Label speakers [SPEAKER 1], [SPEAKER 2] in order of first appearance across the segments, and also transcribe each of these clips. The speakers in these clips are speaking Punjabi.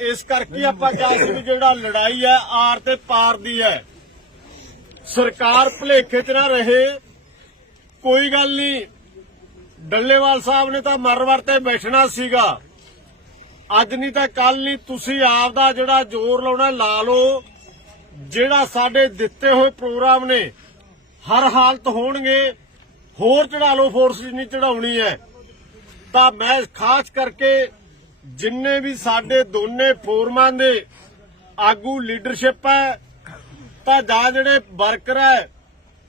[SPEAKER 1] ਇਸ ਕਰਕੇ ਆਪਾਂ ਕਿਹਾ ਸੀ ਵੀ ਜਿਹੜਾ ਲੜਾਈ ਹੈ, ਆਰ ਤੇ ਪਾਰ ਦੀ ਹੈ। ਸਰਕਾਰ ਭੁਲੇਖੇ 'ਚ ਨਾ ਰਹੇ। ਕੋਈ ਗੱਲ ਨਹੀਂ ਡੱਲੇਵਾਲ ਸਾਹਿਬ ਨੇ ਤਾਂ ਮਰਵਰ ਤੇ ਬੈਠਣਾ ਸੀਗਾ। ਅੱਜ ਨਹੀਂ ਤਾਂ ਕੱਲ ਨਹੀਂ ਤੁਸੀਂ ਆਪ ਦਾ ਜਿਹੜਾ ਜ਼ੋਰ ਲਾਉਣਾ, ਲਾ ਲਓ। ਜਿਹੜਾ ਸਾਡੇ ਦਿੱਤੇ ਹੋਏ ਪ੍ਰੋਗਰਾਮ ਨੇ, ਹਰ ਹਾਲਤ ਹੋਣਗੇ। ਹੋਰ ਚੜਾ ਲਓ ਫੋਰਸ ਜਿੰਨੀ ਚੜਾਉਣੀ ਹੈ। ਤਾਂ ਮੈਂ ਖਾਸ ਕਰਕੇ ਜਿੰਨੇ ਵੀ ਸਾਡੇ ਦੋਨੇ ਫੋਰਮਾਂ ਦੇ ਆਗੂ ਲੀਡਰਸ਼ਿਪ ਹੈ, ਤਾਂ ਜਾਂ ਜਿਹੜੇ ਵਰਕਰ ਹੈ,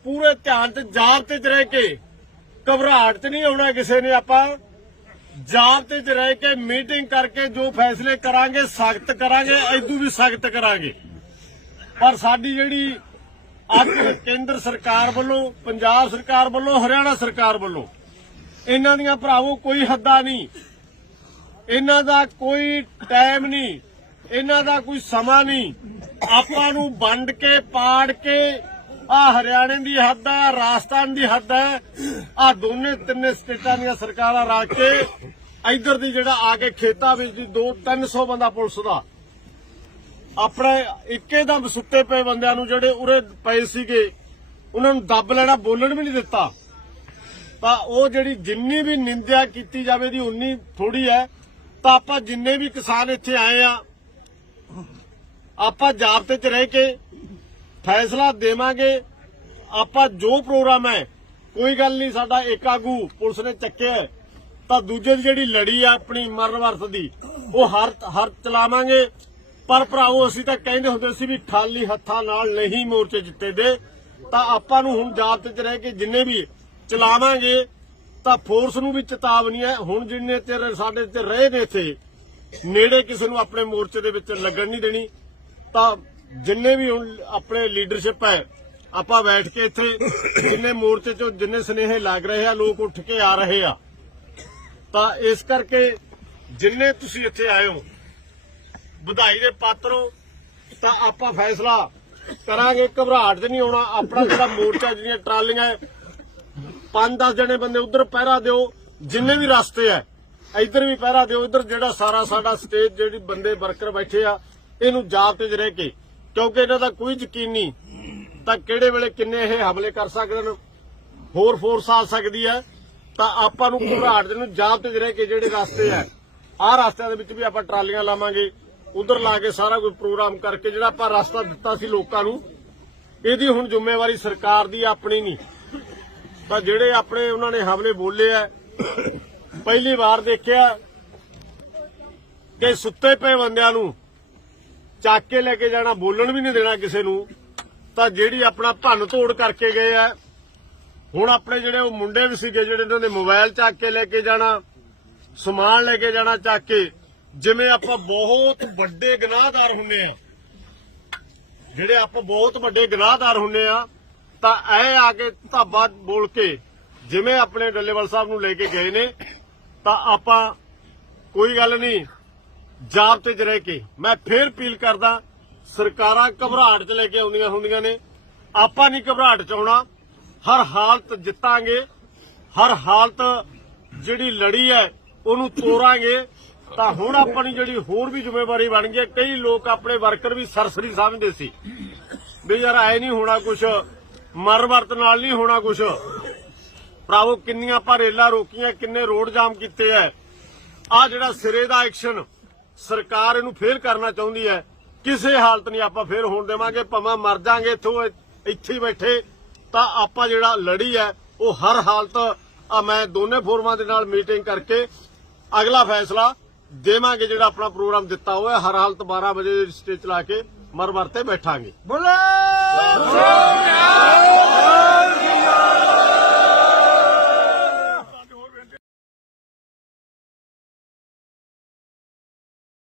[SPEAKER 1] ਪੂਰੇ ਧਿਆਨ ਤੇ ਜਾਬਤੇ 'ਚ ਰਹਿ ਕੇ ਘਬਰਾਹਟ 'ਚ ਨਹੀਂ ਆਉਣਾ ਕਿਸੇ ਨੇ ਆਪਾਂ। ਜਾਬਤੇ 'ਚ ਰਹਿ ਕੇ ਮੀਟਿੰਗ ਕਰਕੇ ਜੋ ਫੈਸਲੇ ਕਰਾਂਗੇ, ਸਖਤ ਕਰਾਂਗੇ ਐਦੂ ਵੀ ਸਖਤ ਕਰਾਂਗੇ। ਪਰ ਸਾਡੀ ਜਿਹੜੀ ਅੱਜ ਕੇਂਦਰ ਸਰਕਾਰ ਵੱਲੋਂ, ਪੰਜਾਬ ਸਰਕਾਰ ਵੱਲੋਂ, ਹਰਿਆਣਾ ਸਰਕਾਰ ਵੱਲੋਂ, ਇਹਨਾਂ ਦੀਆਂ ਭਰਾਵੋ ਕੋਈ ਹੱਦਾਂ ਨਹੀਂ। ਇਹਨਾਂ ਦਾ ਕੋਈ ਟਾਈਮ ਨਹੀਂ, ਇਹਨਾਂ ਦਾ ਕੋਈ ਸਮਾਂ ਨਹੀਂ। ਆਪਾਂ ਨੂੰ ਵੰਡ ਕੇ, ਪਾੜ ਕੇ, ਆ ਹਰਿਆਣੇ ਦੀ ਹੱਦ ਹੈ ਰਾਜਸਥਾਨ ਦੀ ਹੱਦ ਹੈ ਆ ਦੋਨੇ ਤਿੰਨੇ ਸਟੇਟਾਂ ਦੀਆਂ ਸਰਕਾਰਾਂ ਰਲ ਕੇ ਇਧਰ ਦੀ ਜਿਹੜਾ ਆ ਕੇ ਖੇਤਾਂ ਵਿੱਚ ਦੀ 2 300 ਬੰਦਾ ਪੁਲਿਸ ਦਾ। ਆਪਣੇ ਇੱਕੇ ਦਮ ਸੁੱਤੇ ਪਏ ਬੰਦਿਆਂ ਨੂੰ ਜਿਹੜੇ ਉਰੇ ਪਏ ਸੀਗੇ, ਉਹਨਾਂ ਨੂੰ ਦੱਬ ਲੈਣਾ, ਬੋਲਣ ਵੀ ਨਹੀਂ ਦਿੱਤਾ। ਤਾਂ ਉਹ ਜਿਹੜੀ ਜਿੰਨੀ ਵੀ ਨਿੰਦਿਆ ਕੀਤੀ ਜਾਵੇ ਦੀ ਉਨੀ ਥੋੜੀ ਹੈ। ਤਾਂ ਆਪਾਂ ਜਿੰਨੇ ਵੀ ਕਿਸਾਨ ਇੱਥੇ ਆਏ ਆ, ਆਪਾਂ ਜਾਬਤੇ 'ਚ ਰਹਿ ਕੇ ਫੈਸਲਾ ਦੇਵਾਂਗੇ। ਆਪਾਂ ਜੋ ਪ੍ਰੋਗਰਾਮ ਹੈ, ਕੋਈ ਗੱਲ ਨਹੀਂ, ਸਾਡਾ ਇੱਕ ਆਗੂ ਪੁਲਿਸ ਨੇ ਚੱਕਿਆ ਤਾਂ ਦੂਜੇ ਦੀ ਜਿਹੜੀ ਲੜੀ ਆ, ਆਪਣੀ ਮਰਨ ਵਰਤ ਦੀ, ਉਹ ਹਰ ਹਰ ਚਲਾਵਾਂਗੇ। ਪਰ ਭਰਾਓ ਅਸੀਂ ਤਾਂ ਕਹਿੰਦੇ ਹੁੰਦੇ ਸੀ ਵੀ ਖਾਲੀ ਹੱਥਾਂ ਨਾਲ ਨਹੀਂ ਮੋਰਚੇ ਜਿੱਤੇ ਦੇ। ਤਾਂ ਆਪਾਂ ਨੂੰ ਹੁਣ ਜਾਬਤੇ 'ਚ ਰਹਿ ਕੇ ਜਿੰਨੇ ਵੀ ਚਲਾਵਾਂਗੇ ਤਾਂ ਫੋਰਸ ਨੂੰ ਵੀ ਚੇਤਾਵਨੀ ਹੈ। ਹੁਣ ਜਿੰਨੇ ਚਿਰ ਸਾਡੇ ਤੇ ਰਹੇ ਨੇ ਇੱਥੇ, ਨੇੜੇ ਕਿਸੇ ਨੂੰ ਆਪਣੇ ਮੋਰਚੇ ਦੇ ਵਿੱਚ ਲੱਗਣ ਨਹੀਂ ਦੇਣੀ, ਤਾਂ ਜਿੰਨੇ ਵੀ ਹੁਣ ਆਪਣੇ ਲੀਡਰਸ਼ਿਪ ਹੈ, ਆਪਾਂ ਬੈਠ ਕੇ ਇੱਥੇ ਜਿੰਨੇ ਮੋਰਚੇ ਚੋਂ ਜਿੰਨੇ ਸਨੇਹ ਲੱਗ ਰਹੇ ਆ, ਲੋਕ ਉੱਠ ਕੇ ਆ ਰਹੇ ਆ। ਤਾਂ ਇਸ ਕਰਕੇ ਜਿੰਨੇ ਤੁਸੀਂ ਇੱਥੇ ਆਏ ਹੋ, ਵਧਾਈ ਦੇ ਪਾਤਰ ਹੋ, ਤਾਂ ਆਪਾਂ ਫੈਸਲਾ ਕਰਾਂਗੇ। ਘਬਰਾਹਟ 'ਚ ਨਹੀਂ ਆਉਣਾ। ਆਪਣਾ ਜਿਹੜਾ ਮੋਰਚਾ, ਜਿਹੜੀਆਂ ਟਰਾਲੀਆਂ ਹੈ, ਪੰਜ 10 ਜਣੇ ਬੰਦੇ ਉਧਰ ਪਹਿਰਾ ਦਿਓ ਜਿੰਨੇ ਵੀ ਰਸਤੇ ਆ ਇੱਧਰ ਵੀ ਪਹਿਰਾ ਦਿਓ ਇੱਧਰ ਜਿਹੜਾ ਸਾਰਾ ਸਾਡਾ ਸਟੇਜ ਜਿਹੜੀ ਬੰਦੇ ਵਰਕਰ ਬੈਠੇ ਆ ਇਹਨੂੰ ਜਾਬਤੇ 'ਚ ਰਹਿ ਕੇ ਕਿਉਂਕਿ ਇਹਨਾਂ ਦਾ ਕੋਈ ਯਕੀਨ ਨਹੀਂ ਤਾਂ ਕਿਹੜੇ ਵੇਲੇ ਕਿੰਨੇ ਇਹ ਹਮਲੇ ਕਰ ਸਕਦੇ ਨੇ ਹੋਰ ਫੋਰਸ ਆ ਸਕਦੀ ਹੈ ਤਾਂ ਆਪਾਂ ਨੂੰ ਘਬਰਾਹਟ ਦੇ ਨੂੰ ਜਾਬਤੇ 'ਚ ਰਹਿ ਕੇ ਜਿਹੜੇ ਰਸਤੇ ਆ ਆਹ ਰਸਤਿਆਂ ਦੇ ਵਿੱਚ ਵੀ ਆਪਾਂ ਟਰਾਲੀਆਂ ਲਾਵਾਂਗੇ ਉਧਰ ਲਾ ਕੇ ਸਾਰਾ ਕੋਈ ਪ੍ਰੋਗਰਾਮ ਕਰਕੇ ਜਿਹੜਾ ਆਪਾਂ ਰਸਤਾ ਦਿੱਤਾ ਸੀ ਲੋਕਾਂ ਨੂੰ ਇਹਦੀ ਹੁਣ ਜ਼ਿੰਮੇਵਾਰੀ ਸਰਕਾਰ ਦੀ ਆਪਣੀ ਨਹੀਂ। ਤਾਂ ਜਿਹੜੇ ਆਪਣੇ ਉਹਨਾਂ ਨੇ ਹਮਲੇ ਬੋਲੇ ਆ, ਪਹਿਲੀ ਵਾਰ ਦੇਖਿਆ ਕਿ ਸੁੱਤੇ ਪਏ ਬੰਦਿਆਂ ਨੂੰ ਚੱਕ ਕੇ ਲੈ ਕੇ ਜਾਣਾ, ਬੋਲਣ ਵੀ ਨਹੀਂ ਦੇਣਾ ਕਿਸੇ ਨੂੰ, ਤਾਂ ਜਿਹੜੀ ਆਪਣਾ ਭੰਨ ਤੋੜ ਕਰਕੇ ਗਏ ਆ, ਹੁਣ ਆਪਣੇ ਜਿਹੜੇ ਉਹ ਮੁੰਡੇ ਵੀ ਸੀਗੇ, ਜਿਹੜੇ ਇਹਨਾਂ ਦੇ ਮੋਬਾਈਲ ਚੱਕ ਕੇ ਲੈ ਕੇ ਜਾਣਾ, ਸਮਾਨ ਲੈ ਕੇ ਜਾਣਾ ਚੱਕ ਕੇ, ਜਿਵੇਂ ਆਪਾਂ ਬਹੁਤ ਵੱਡੇ ਗੁਨਾਹਗਾਰ ਹੁੰਨੇ ਆ, ਜਿਹੜੇ ਆਪਾਂ ਬਹੁਤ ਵੱਡੇ ਗੁਨਾਹਗਾਰ ਹੁੰਨੇ ਆ ਤਾਂ ਐ ਆ ਕੇ ਧਾਬਾ ਬੋਲ ਕੇ ਜਿਵੇਂ ਆਪਣੇ ਡੱਲੇਵਾਲ ਸਾਹਿਬ ਨੂੰ ਲੈ ਕੇ ਗਏ ਨੇ, ਤਾਂ ਆਪਾਂ ਕੋਈ ਗੱਲ ਨਹੀਂ ਜਾਬਤੇ 'ਚ ਰਹਿ ਕੇ ਮੈਂ ਫੇਰ ਅਪੀਲ ਕਰਦਾ, ਸਰਕਾਰਾਂ ਘਬਰਾਹਟ 'ਚ ਲੈ ਕੇ ਆਉਂਦੀਆਂ ਹੁੰਦੀਆਂ ਨੇ। ਆਪਾਂ ਨਹੀਂ ਘਬਰਾਹਟ 'ਚ ਆਉਣਾ, ਹਰ ਹਾਲਤ ਜਿੱਤਾਂਗੇ, ਹਰ ਹਾਲਤ ਜਿਹੜੀ ਲੜੀ ਹੈ, ਉਹਨੂੰ ਤੋਰਾਂਗੇ। ਤਾਂ ਹੁਣ ਆਪਣੀ ਜਿਹੜੀ ਹੋਰ ਵੀ ਜ਼ਿੰਮੇਵਾਰੀ ਬਣ ਗਈ ਕਈ ਲੋਕ ਆਪਣੇ ਵਰਕਰ ਵੀ ਸਰਸਰੀ ਸਮਝਦੇ ਸੀ, ਵੀ ਯਾਰ ਐ ਨਹੀਂ ਹੋਣਾ ਕੁਛ ਮਰ ਵਰਤ ਨਾਲ ਨਹੀਂ ਹੋਣਾ ਕੁਛ। ਭਰਾਵੋ, ਕਿੰਨੀਆਂ ਆਪਾਂ ਰੇਲਾਂ ਰੋਕੀਆਂ, ਕਿੰਨੇ ਰੋਡ ਜਾਮ ਕੀਤੇ ਐ। ਆ ਜਿਹੜਾ ਸਿਰੇ ਦਾ ਐਕਸ਼ਨ, ਸਰਕਾਰ ਇਹਨੂੰ ਫੇਲ ਕਰਨਾ ਚਾਹੁੰਦੀ ਹੈ ਕਿਸੇ ਹਾਲਤ ਨਹੀਂ ਆਪਾਂ ਫੇਰ ਹੋਣ ਦੇਵਾਂਗੇ, ਭਾਵੇਂ ਮਰ ਜਾਾਂਗੇ ਇੱਥੋਂ ਇੱਥੇ ਬੈਠੇ, ਤਾਂ ਆਪਾਂ ਜਿਹੜਾ ਲੜੀ ਹੈ ਉਹ ਹਰ ਹਾਲਤ, ਆ ਮੈਂ ਦੋਨੇ ਫੋਰਮਾਂ ਦੇ ਨਾਲ ਮੀਟਿੰਗ ਕਰਕੇ ਅਗਲਾ ਫੈਸਲਾ ਦੇਵਾਂਗੇ ਜਿਹੜਾ ਆਪਣਾ ਪ੍ਰੋਗਰਾਮ ਦਿੱਤਾ ਹੋਇਆ, ਹਰ ਹਾਲਤ 12 ਵਜੇ ਸਟੇਜ ਚਲਾ ਕੇ ਮਰ ਮਰ ਤੇ ਬੈਠਾਂਗੇ।
[SPEAKER 2] ਬੋਲੇ! 中央。